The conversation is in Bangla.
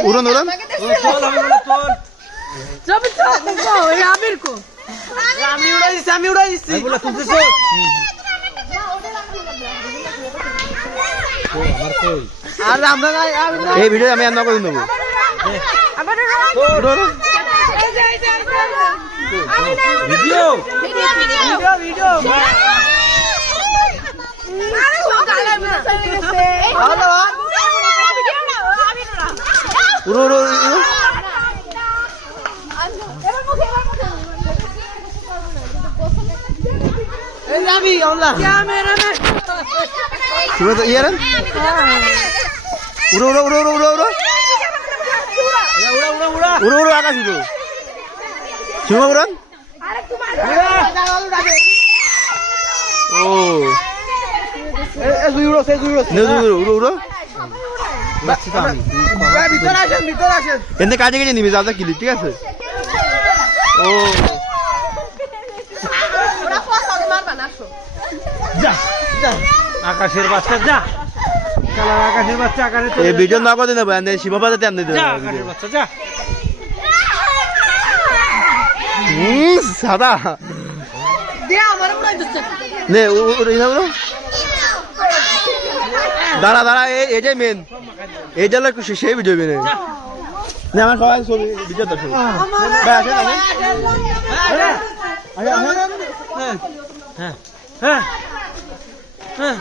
উড়ন উড়ন আমি উড়াই দিচ্ছি আর আমরা এই ভিডিও আমি আর নকল নেবো ভিডিও উড়ো উড়ো উড়ো ইয়ারেন উড়ো উড়ো উড়ো উড়ো উড়ো উড়ো উড়ো উড়ো আকাশ উড়ো সিংহ উড়ান ও উড়ো উড়ো উড়ো এনে কাজে গেছে নিবি যা কিলি ঠিক আছে ও আকাশের বাচ্চা যা আকাশের বাচ্চা আকাশে এই ভিডিও না করে নেবো সীমাপাতে আনতে দেবো আকাশের বাচ্চা যা সাদা নে উড়ো দাঁড়া দাঁড়া এটাই মেন এইটা হলো সেই ভিডিও মেন না আমার সবাই ছবি ভিডিও তো ছবি হ্যাঁ হ্যাঁ হ্যাঁ